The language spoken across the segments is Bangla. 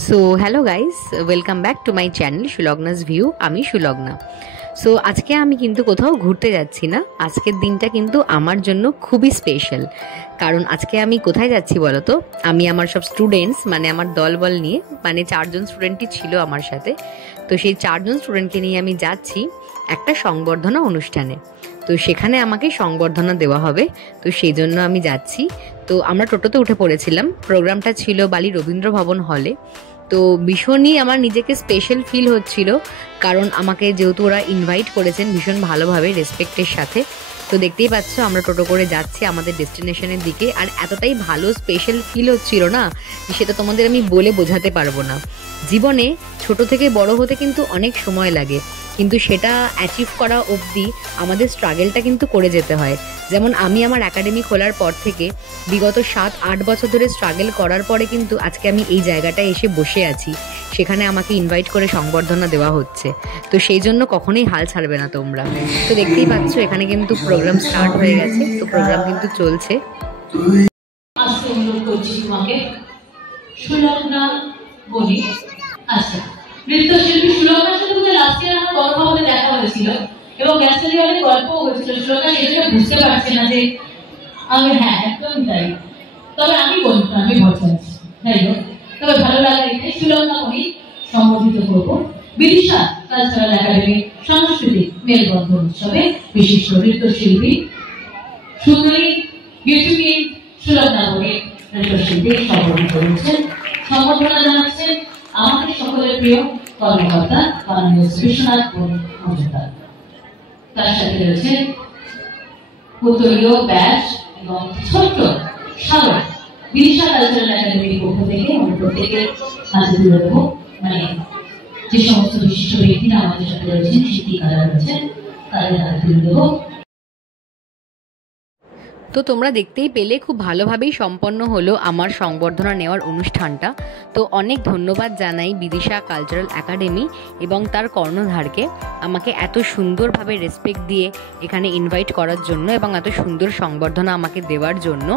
So hello guys, welcome back to my channel Sulagna's view. আমি সুলগ্না। সো আজকে আমি কিন্তু কোথাও ঘুরতে যাচ্ছি না। আজকের দিনটা কিন্তু আমার জন্য খুবই স্পেশাল। কারণ আজকে আমি কোথায় যাচ্ছি বলো তো? আমি আমার সব স্টুডেন্টস মানে আমার দলবল নিয়ে, মানে 4জন স্টুডেন্টই ছিল আমার সাথে। তো সেই 4জন স্টুডেন্টকে নিয়ে আমি যাচ্ছি একটা সংবর্ধনা অনুষ্ঠানে। তো সেখানে আমাকে সংবর্ধনা দেওয়া হবে, তো সেই জন্য আমি যাচ্ছি। তো আমরা টোটোতে উঠে পড়েছিলাম। প্রোগ্রামটা ছিল বালি রবীন্দ্র ভবন হলে। তো ভীষণই আমার নিজেকে স্পেশাল ফিল হচ্ছিল, কারণ আমাকে যেহেতু ওরা ইনভাইট করেছেন ভীষণ ভালোভাবে, রেসপেক্টের সাথে। তো দেখতেই পাচ্ছ আমরা টোটো করে যাচ্ছি আমাদের ডেস্টিনেশনের দিকে। আর এতটাই ভালো স্পেশাল ফিল হচ্ছিল না, সেটা তোমাদের আমি বলে বোঝাতে পারবো না। জীবনে ছোট থেকে বড় হতে কিন্তু অনেক সময় লাগে, কিন্তু সেটা অ্যাচিভ করা অবধি আমাদের স্ট্রাগেলটা কিন্তু করে যেতে হয়। যেমন আমি আমার একাডেমি খোলার পর থেকে বিগত 7-8 বছর ধরে স্ট্রাগল করার পরে কিন্তু আজকে আমি এই জায়গাটায় এসে বসে আছি। সেখানে আমাকে ইনভাইট করে সংবর্ধনা দেওয়া হচ্ছে। তো সেই জন্য কখনোই হাল ছাড়বে না তোমরা। তো দেখতেই পাচ্ছ এখানে কিন্তু প্রোগ্রাম স্টার্ট হয়ে গেছে। তো প্রোগ্রাম কিন্তু চলছে। আজকে অনুরোধ করছি তোমাকে সুলগ্না বলি। আচ্ছা, নৃত্যশিল্পী সুলগ্নার সাথে কিন্তু লাস্ট ইয়ার আমার কথা বলতে দেখা হয়েছিল এবং গ্যাসের অনেক গল্পও হয়েছিল। সুলগ্না সেটা বুঝতে পারছে না যে আমি, হ্যাঁ একদম তাই। তবে আমি বলবো আমি ভরসা আছি, যাই হোক। তবে ভালো লাগে এটাই সুলগ্না বলি সম্বোধিত করবো বিদিশা কালচারাল একাডেমি সাংস্কৃতিক মেলবন্ধন উৎসবে বিশিষ্ট নৃত্যশিল্পী সুন্দরী বিউটি সুলগ্না বলি নৃত্যশিল্পী সম্বোধিত হয়েছেন। সম্বর্ধনা জানাচ্ছেন আমাদের সকলের প্রিয় কর্মকর্তা মাননীয় বিশ্বনাথ মজুমদার। তার সাথে রয়েছে উত্তরীয় ব্যাচ এবং ছোট্ট স্মারক বিদিশা কালচারাল একাডেমির পক্ষ থেকে আমি প্রত্যেকে হাতে তুলে দেবো। মানে যে সমস্ত বিশিষ্ট ব্যক্তিরা আমাদের সাথে রয়েছেন, শিক্ষিকারা রয়েছেন, তাদের হাতে তুলে দেবো। তো তোমরা দেখতেই পেলে খুব ভালোভাবেই সম্পন্ন হলো আমার সংবর্ধনা নেওয়ার অনুষ্ঠানটা। তো অনেক ধন্যবাদ জানাই বিদিশা কালচারাল একাডেমি এবং তার কর্ণধারকে আমাকে এত সুন্দরভাবে রেসপেক্ট দিয়ে এখানে ইনভাইট করার জন্য এবং এত সুন্দর সংবর্ধনা আমাকে দেওয়ার জন্য।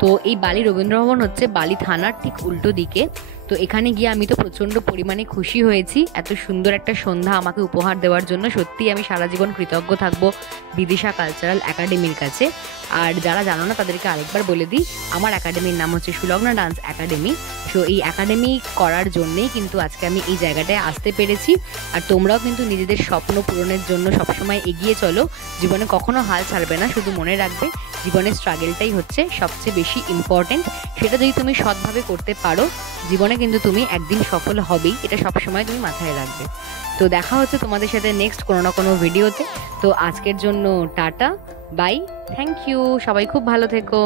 তো এই বালি রবীন্দ্রভবন হচ্ছে বালি থানার ঠিক উল্টো দিকে। তো এখানে গিয়ে আমি তো প্রচণ্ড পরিমাণে খুশি হয়েছি এত সুন্দর একটা সন্ধ্যা আমাকে উপহার দেওয়ার জন্য। সত্যিই আমি সারা জীবন কৃতজ্ঞ থাকবো বিদিশা কালচারাল একাডেমির কাছে। আর যারা জানো না তাদেরকে আরেকবার বলে দিই, আমার একাডেমির নাম হচ্ছে সুলগ্না ডান্স একাডেমি। সো এই একাডেমি করার জন্যেই কিন্তু আজকে আমি এই জায়গাটায় আসতে পেরেছি। আর তোমরাও কিন্তু নিজেদের স্বপ্ন পূরণের জন্য সবসময় এগিয়ে চলো, জীবনে কখনো হাল ছাড়বে না। শুধু মনে রাখবে জীবনের স্ট্রাগলটাই হচ্ছে সবচেয়ে বেশি ইম্পর্টেন্ট। সেটা যদি তুমি সৎভাবে করতে পারো, জীবনে কিন্তু তুমি একদিন সফল হবেই, এটা সবসময় তুমি মাথায় রাখবে। তো দেখা হচ্ছে তোমাদের সাথে নেক্সট কোনো না কোনো ভিডিওতে। তো আজকের জন্য টাটা, বাই, থ্যাংক ইউ। সবাই খুব ভালো থেকো।